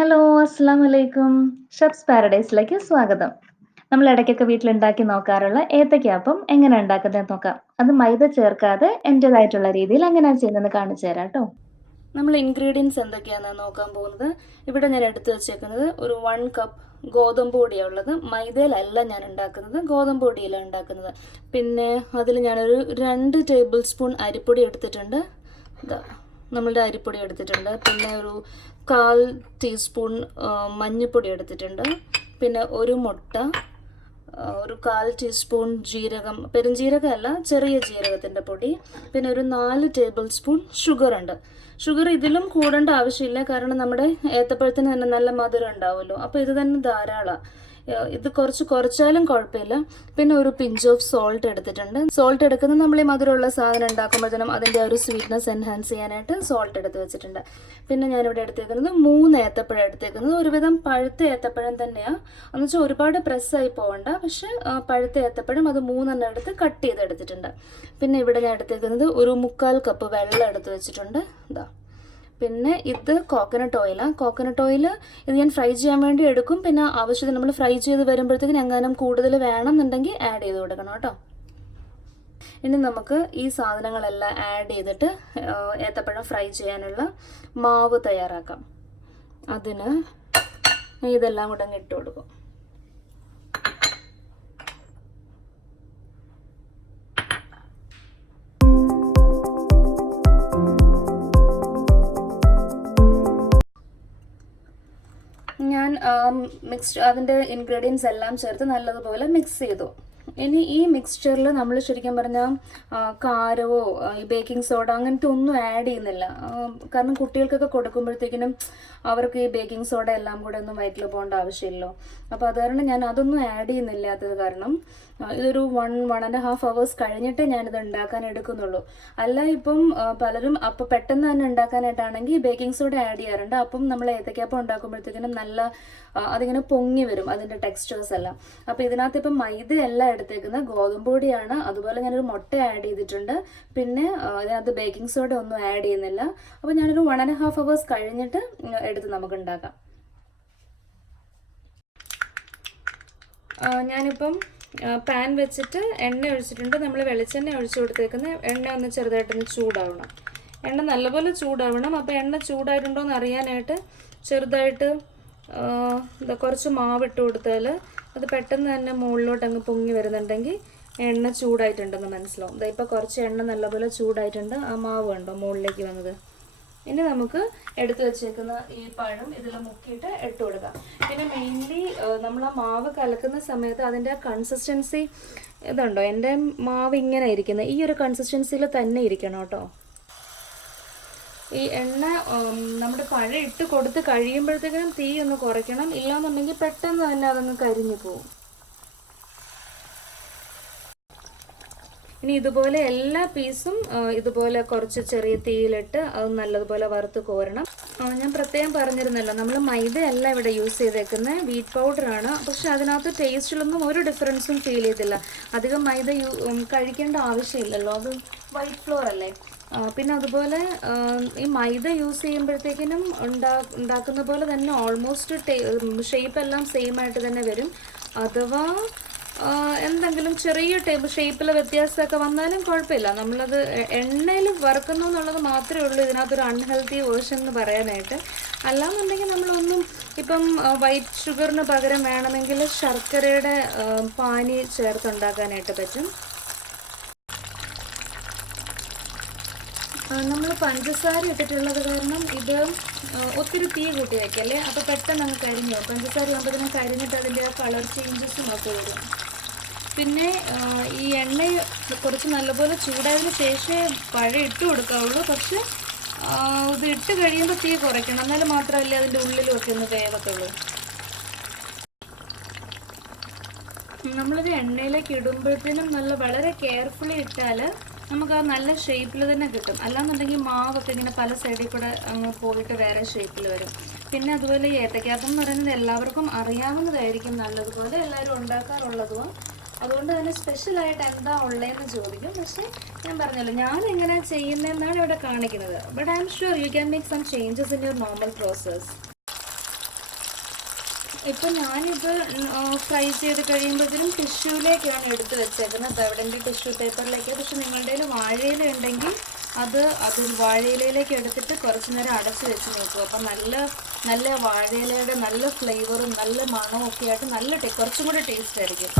Hello, അസ്സലാമു അലൈക്കും. Shrubs പാരഡൈസിലേക്ക് സ്വാഗതം. നമ്മൾ ഇടയ്ക്കൊക്കെ വീട്ടിലുണ്ടാക്കി നോക്കാറുള്ള ഏത്തയ്ക്കാപ്പം എങ്ങനെ ഉണ്ടാക്കുന്നതെന്ന് നോക്കാം. അത് മൈദ ചേർക്കാതെ എൻ്റേതായിട്ടുള്ള രീതിയിൽ എങ്ങനെയാണ് ചെയ്യുന്നതെന്ന് കാണിച്ചു തരാം കേട്ടോ. നമ്മൾ ഇൻഗ്രീഡിയൻസ് എന്തൊക്കെയാണെന്ന് നോക്കാൻ പോകുന്നത്. ഇവിടെ ഞാൻ എടുത്തു വെച്ചേക്കുന്നത് ഒരു 1 കപ്പ് ഗോതമ്പ് പൊടിയാണ് ഉള്ളത്. മൈദയിലല്ല ഞാൻ ഉണ്ടാക്കുന്നത്, ഗോതമ്പ് പൊടിയിലാണ് ഉണ്ടാക്കുന്നത്. പിന്നെ അതിൽ ഞാനൊരു 2 ടേബിൾ സ്പൂൺ അരിപ്പൊടി എടുത്തിട്ടുണ്ട്. നമ്മളുടെ അരിപ്പൊടി എടുത്തിട്ടുണ്ട്. പിന്നെ ഒരു 1/4 ടീസ്പൂൺ മഞ്ഞൾപ്പൊടി എടുത്തിട്ടുണ്ട്. പിന്നെ ഒരു മുട്ട, ഒരു 1/4 ടീസ്പൂൺ ജീരകം, പെരുംജീരകമല്ല ചെറിയ ജീരകത്തിൻ്റെ പൊടി. പിന്നെ ഒരു 4 ടേബിൾ സ്പൂൺ ഷുഗർ ഉണ്ട്. ഷുഗർ ഇതിലും കൂടേണ്ട ആവശ്യമില്ല, കാരണം നമ്മുടെ ഏത്തപ്പഴത്തിന് തന്നെ നല്ല മധുരം ഉണ്ടാവുമല്ലോ. അപ്പോൾ ഇത് തന്നെ ധാരാളം. ഇത് കുറച്ചാലും കുഴപ്പമില്ല. പിന്നെ ഒരു പിഞ്ച് ഓഫ് സോൾട്ട് എടുത്തിട്ടുണ്ട്. സോൾട്ട് എടുക്കുന്നത് നമ്മൾ ഈ മധുരമുള്ള സാധനം ഉണ്ടാക്കുമ്പോഴത്തേനും അതിൻ്റെ ഒരു സ്വീറ്റ്നെസ് എൻഹാൻസ് ചെയ്യാനായിട്ട് സോൾട്ട് എടുത്ത് വെച്ചിട്ടുണ്ട്. പിന്നെ ഞാനിവിടെ എടുത്തേക്കുന്നത് 3 ഏത്തപ്പഴം എടുത്തേക്കുന്നത്. ഒരുവിധം പഴുത്ത ഏത്തപ്പഴം തന്നെയാണ്, എന്ന് വെച്ചാൽ ഒരുപാട് പ്രസ്സായി പോകണ്ട. പക്ഷെ പഴുത്ത ഏത്തപ്പഴം അത് 3 എടുത്ത് കട്ട് ചെയ്തെടുത്തിട്ടുണ്ട്. പിന്നെ ഇവിടെ ഞാൻ എടുത്തേക്കുന്നത് ഒരു 1/4 കപ്പ് വെള്ളം എടുത്ത് വെച്ചിട്ടുണ്ട്. ഇതാ. പിന്നെ ഇത് കോക്കനട്ട് ഓയിലാണ്. കോക്കനട്ട് ഓയിൽ ഇത് ഞാൻ ഫ്രൈ ചെയ്യാൻ വേണ്ടി എടുക്കും. പിന്നെ ആവശ്യത്തിന് നമ്മൾ ഫ്രൈ ചെയ്ത് വരുമ്പോഴത്തേക്കും എങ്ങാനും കൂടുതൽ വേണമെന്നുണ്ടെങ്കിൽ ആഡ് ചെയ്ത് കൊടുക്കണം കേട്ടോ. ഇനി നമുക്ക് ഈ സാധനങ്ങളെല്ലാം ആഡ് ചെയ്തിട്ട് ഏത്തപ്പഴം ഫ്രൈ ചെയ്യാനുള്ള മാവ് തയ്യാറാക്കാം. അതിന് ഇതെല്ലാം കൂടെ അങ്ങ് ഇട്ട് കൊടുക്കും. ഞാൻ അതിൻ്റെ ഇൻഗ്രീഡിയൻസ് എല്ലാം ചേർത്ത് നല്ലതുപോലെ മിക്സ് ചെയ്തു. ഇനി ഈ മിക്സ്ചറിൽ നമ്മൾ ശരിക്കും പറഞ്ഞാൽ കാരവോ ഈ ബേക്കിംഗ് സോഡ അങ്ങനത്തെ ഒന്നും ആഡ് ചെയ്യുന്നില്ല. കാരണം കുട്ടികൾക്കൊക്കെ കൊടുക്കുമ്പോഴത്തേക്കിനും അവർക്ക് ഈ ബേക്കിംഗ് സോഡ എല്ലാം കൂടെ ഒന്നും വയറ്റിൽ പോകേണ്ട ആവശ്യമില്ലല്ലോ. അപ്പോൾ അത് കാരണം ഞാൻ അതൊന്നും ആഡ് ചെയ്യുന്നില്ലാത്തത് കാരണം ഇതൊരു 1.5 hours കഴിഞ്ഞിട്ടേ ഞാനിത് ഉണ്ടാക്കാൻ എടുക്കുന്നുള്ളൂ. അല്ല ഇപ്പം പലരും അപ്പോൾ പെട്ടെന്ന് തന്നെ ഉണ്ടാക്കാനായിട്ടാണെങ്കിൽ ബേക്കിംഗ് സോഡ ആഡ് ചെയ്യാറുണ്ട്. അപ്പം നമ്മൾ ഏത്തയ്ക്കാപ്പം ഉണ്ടാക്കുമ്പോഴത്തേക്കിനും നല്ല അതിങ്ങനെ പൊങ്ങി വരും അതിൻ്റെ ടെക്സ്ചേഴ്സ് എല്ലാം. അപ്പോൾ ഇതിനകത്ത് ഇപ്പം മൈദയല്ല എടുത്തേക്കുന്നത്, ഗോതമ്പ് പൊടിയാണ്. അതുപോലെ ഞാനൊരു മുട്ട ആഡ് ചെയ്തിട്ടുണ്ട്. പിന്നെ അതിനകത്ത് ബേക്കിംഗ് സോഡ ഒന്നും ആഡ് ചെയ്യുന്നില്ല. അപ്പോൾ ഞാനൊരു 1.5 hours കഴിഞ്ഞിട്ട് എടുത്ത് നമുക്ക് ഉണ്ടാക്കാം. ഞാനിപ്പം പാൻ വെച്ചിട്ട് എണ്ണ ഒഴിച്ചിട്ടുണ്ട്. നമ്മൾ വെളിച്ചെണ്ണ ഒഴിച്ചു കൊടുത്തേക്കുന്ന എണ്ണ ഒന്ന് ചെറുതായിട്ടൊന്ന് ചൂടാവണം. എണ്ണ നല്ലപോലെ ചൂടാവണം. അപ്പോൾ എണ്ണ ചൂടായിട്ടുണ്ടോ എന്ന് അറിയാനായിട്ട് ചെറുതായിട്ട് കുറച്ച് മാവിട്ട് കൊടുത്താൽ അത് പെട്ടെന്ന് തന്നെ മുകളിലോട്ട് അങ്ങ് പൊങ്ങി വരുന്നുണ്ടെങ്കിൽ എണ്ണ ചൂടായിട്ടുണ്ടെന്ന് മനസ്സിലാവും. ഇപ്പോൾ കുറച്ച് എണ്ണ നല്ലപോലെ ചൂടായിട്ടുണ്ട്. ആ മാവ് കണ്ടോ മുകളിലേക്ക് വന്നത്. ഇനി നമുക്ക് എടുത്തു വെച്ചേക്കുന്ന ഈ പഴം ഇതിൽ മുക്കിയിട്ട് ഇട്ട് കൊടുക്കാം. പിന്നെ മെയിൻലി നമ്മൾ ആ മാവ് കലക്കുന്ന സമയത്ത് അതിൻ്റെ കൺസിസ്റ്റൻസി ഇതുണ്ടോ, എൻ്റെ മാവ് ഇങ്ങനെ ഇരിക്കുന്നത് ഈ ഒരു കൺസിസ്റ്റൻസിയിൽ തന്നെ ഇരിക്കണം കേട്ടോ. ഈ എണ്ണ നമ്മുടെ പഴം ഇട്ട് കൊടുത്ത് കഴിയുമ്പോഴത്തേക്കും തീ ഒന്ന് കുറയ്ക്കണം. ഇല്ലാന്നുണ്ടെങ്കിൽ പെട്ടെന്ന് തന്നെ അതങ്ങ് കരിഞ്ഞു പോകും. ഇനി ഇതുപോലെ എല്ലാ പീസും ഇതുപോലെ കുറച്ച് ചെറിയ തീയിലിട്ട് അത് നല്ലതുപോലെ വറുത്ത് കോരണം. ഞാൻ പ്രത്യേകം പറഞ്ഞിരുന്നല്ലോ, നമ്മൾ മൈദയല്ല ഇവിടെ യൂസ് ചെയ്തേക്കുന്നത്, വീറ്റ് പൗഡറാണ്. പക്ഷെ അതിനകത്ത് ടേസ്റ്റിലൊന്നും ഒരു ഡിഫറൻസും ഫീൽ ചെയ്തില്ല. അധികം മൈദ കഴിക്കേണ്ട ആവശ്യമില്ലല്ലോ, അത് വൈറ്റ് ഫ്ലോർ അല്ലേ. പിന്നെ അതുപോലെ ഈ മൈദ യൂസ് ചെയ്യുമ്പോഴത്തേക്കിനും ഉണ്ടാക്കുന്ന പോലെ തന്നെ ഓൾമോസ്റ്റ് ഷേപ്പ് എല്ലാം സെയിം ആയിട്ട് തന്നെ വരും. അഥവാ എന്തെങ്കിലും ചെറിയ ഷേപ്പിൽ വ്യത്യാസമൊക്കെ വന്നാലും കുഴപ്പമില്ല. നമ്മളത് എണ്ണയിൽ വറുക്കുന്നു എന്നുള്ളത് മാത്രമേ ഉള്ളൂ ഇതിനകത്തൊരു അൺഹെൽത്തി വേർഷൻ എന്ന് പറയാനായിട്ട്. അല്ലാന്നുണ്ടെങ്കിൽ നമ്മളൊന്നും ഇപ്പം വൈറ്റ് ഷുഗറിന് പകരം വേണമെങ്കിൽ ശർക്കരയുടെ പാനി ചേർത്തുണ്ടാക്കാനായിട്ട് പറ്റും. നമ്മൾ പഞ്ചസാര ഇട്ടിട്ടുള്ളത് കാരണം ഇത് ഒത്തിരി തീ കൂട്ടി വയ്ക്കല്ലേ, അപ്പോൾ പെട്ടെന്ന് അങ്ങ് കരിഞ്ഞു. പഞ്ചസാര ആകുമ്പോഴത്തേനും കരിഞ്ഞിട്ട് അതിൻ്റെ ആ കളർ ചേഞ്ചസും ഒക്കെ വരും. പിന്നെ ഈ എണ്ണ കുറച്ച് നല്ലപോലെ ചൂടായതിന് ശേഷമേ പഴം ഇട്ട് കൊടുക്കാവുള്ളൂ. പക്ഷെ ഇത് ഇട്ട് കഴിയുമ്പോൾ തീ കുറയ്ക്കണം, എന്നാലും മാത്രമല്ലേ അതിൻ്റെ ഉള്ളിലും ഒക്കെ ഒന്ന് വേവത്തുള്ളൂ. നമ്മളിത് എണ്ണയിലേക്ക് ഇടുമ്പോഴത്തേനും വളരെ കെയർഫുള്ളി ഇട്ടാൽ നമുക്ക് ആ നല്ല ഷേപ്പിൽ തന്നെ കിട്ടും. അല്ലാന്നുണ്ടെങ്കിൽ മാവൊക്കെ ഇങ്ങനെ പല സൈഡിൽ കൂടെ അങ്ങ് പോയിട്ട് വേറെ ഷേപ്പിൽ വരും. പിന്നെ അതുപോലെ ഈ ഏത്തയ്ക്കാപ്പം എന്ന് പറയുന്നത് എല്ലാവർക്കും അറിയാവുന്നതായിരിക്കും, നല്ലതുപോലെ എല്ലാവരും ഉണ്ടാക്കാറുള്ളതുമാണ്. അതുകൊണ്ട് തന്നെ സ്പെഷ്യലായിട്ട് എന്താ ഉള്ളതെന്ന് ചോദിക്കും. പക്ഷേ ഞാൻ പറഞ്ഞല്ലോ, ഞാൻ എങ്ങനെ ചെയ്യുന്നതെന്നാണ് ഇവിടെ കാണിക്കുന്നത്. But I'm sure you can make some changes in your normal process. ഇപ്പം ഞാനിത് ഫ്രൈ ചെയ്ത് കഴിയുമ്പോഴത്തേനും ടിഷ്യൂലേക്കാണ് എടുത്ത് വെച്ചേക്കുന്നത്. എവിടെൻ്റെ ടിഷ്യൂ പേപ്പറിലേക്ക്. പക്ഷെ നിങ്ങളുടെ കയ്യിൽ വാഴയില ഉണ്ടെങ്കിൽ അത് വാഴയിലയിലേക്ക് എടുത്തിട്ട് കുറച്ച് നേരം അടച്ച് വെച്ച് നോക്കുക. അപ്പം നല്ല വാഴയിലയുടെ നല്ല ഫ്ലേവറും നല്ല മണവും ഒക്കെ ആയിട്ട് കുറച്ചും കൂടി ടേസ്റ്റ് ആയിരിക്കും.